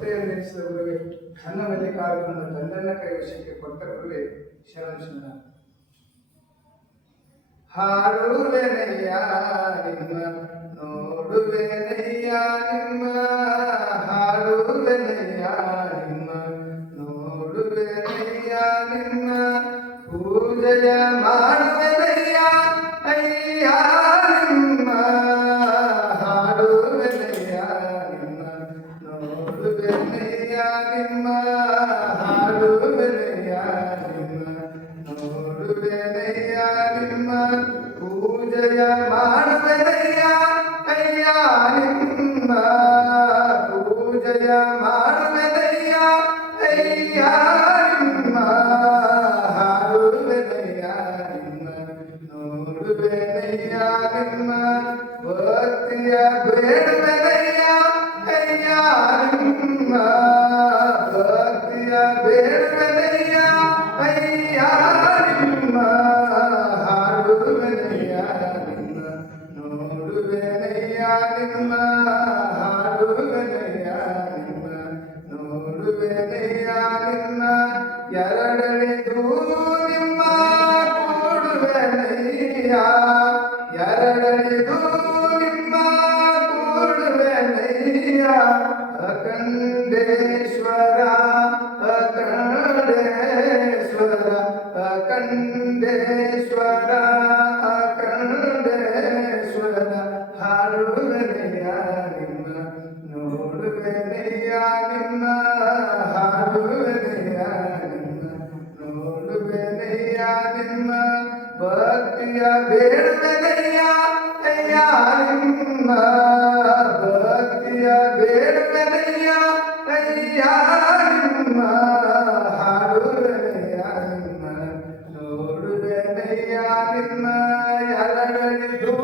ಭಕ್ತಿಯನ್ನಿಸಿದ ಗುರುವೆ, ಕನ್ನ ಮಲ್ಲಿಕಾರ್ಜುನ ತಂದೆನ್ನ ಕೈ ವಶಕ್ಕೆ ಕೊಟ್ಟ ಗುರುವೆ ಶರಣ. ಹಾಡುವೆನಯ್ಯ ನಿಮ್ಮ ನೋಡುವೆನಯ್ಯ ನಿಮ್ಮ, ಹಾಡುವೆನಯ್ಯ ನಿಮ್ಮ ನೋಡುವೆನಯ್ಯ ನಿಮ್ಮ, ಪೂಜೆಯ ಮಾಡುವೆನಯ್ಯ ಅಯ್ಯ ನಿಮ್ಮ, ಹಾಡುವೆನಯ್ಯ ನಿಮ್ಮ ನೋಡುವೆನಯ್ಯ ನಿಮ್ಮ, ಹಾಡುವೆನಯ್ಯ ನಿಮ್ಮ ನೋಡುವೆನಯ್ಯ ನಿಮ್ಮ, ಪೂಜೆಯ ಮಾಡುವೆನಯ್ಯ ಅಯ್ಯ ನಿಮ್ಮ, ಪೂಜೆಯ ಮಾಡುವೆನಯ್ಯ ಅಯ್ಯ ನಿಮ್ಮ, ಹಾಡುವೆನಯ್ಯ ನಿಮ್ಮ ನೋಡುವೆನಯ್ಯ ನಿಮ್ಮ, ಭಕ್ತಿಯ ಬೇಡುವೆನಯ್ಯ ಅಯ್ಯ ನಿಮ್ಮ, ಭಕ್ತಿಯ ಬೇಡುವೆನಯ್ಯ ಅಯ್ಯ ನಿಮ್ಮ, ಹಾಡುವೆನಯ್ಯ ನಿಮ್ಮ ನೋಡುವೆನಯ್ಯ ನಿಮ್ಮ, ಹಾಡುವೆನಯ್ಯ ನಿಮ್ಮ ನೋಡುವೆನಯ್ಯ ನಿಮ್ಮ, ಎರಡಳಿದು ನಿಮ್ಮ ಕೂಡುವೆನಯ್ಯ, ಎರಡಳಿದು ನಿಮ್ಮ ಕೂಡುವೆನಯ್ಯ, ಅಖಂಡೇಶ್ವರ ಅಖಂಡೇಶ್ವರ ಅಖಂಡೇಶ್ವರ ಅಖಂಡೇಶ್ವರ, ಹಾಡುವೆನಯ್ಯ ನಿಮ್ಮ ನೋಡುವೆನಯ್ಯ ನಿಮ್ಮ, ಹಾಡುವೆನಯ್ಯ ನಿಮ್ಮ ನೋಡುವೆನಯ್ಯ ನಿಮ್ಮ, ಭಕ್ತಿಯ ಬೇಡುವೆನಯ್ಯ ಅಯ್ಯ ನಿಮ್ಮ, ಭಕ್ತಿಯ ಬೇಡುವೆನಯ್ಯ ಅಯ್ಯ ನಿಮ್ಮ, ಹಾಡುವೆನಯ್ಯ ನಿಮ್ಮ ನೋಡುವೆನಯ್ಯ ನಿಮ್ಮ, ಎರಡಳಿದು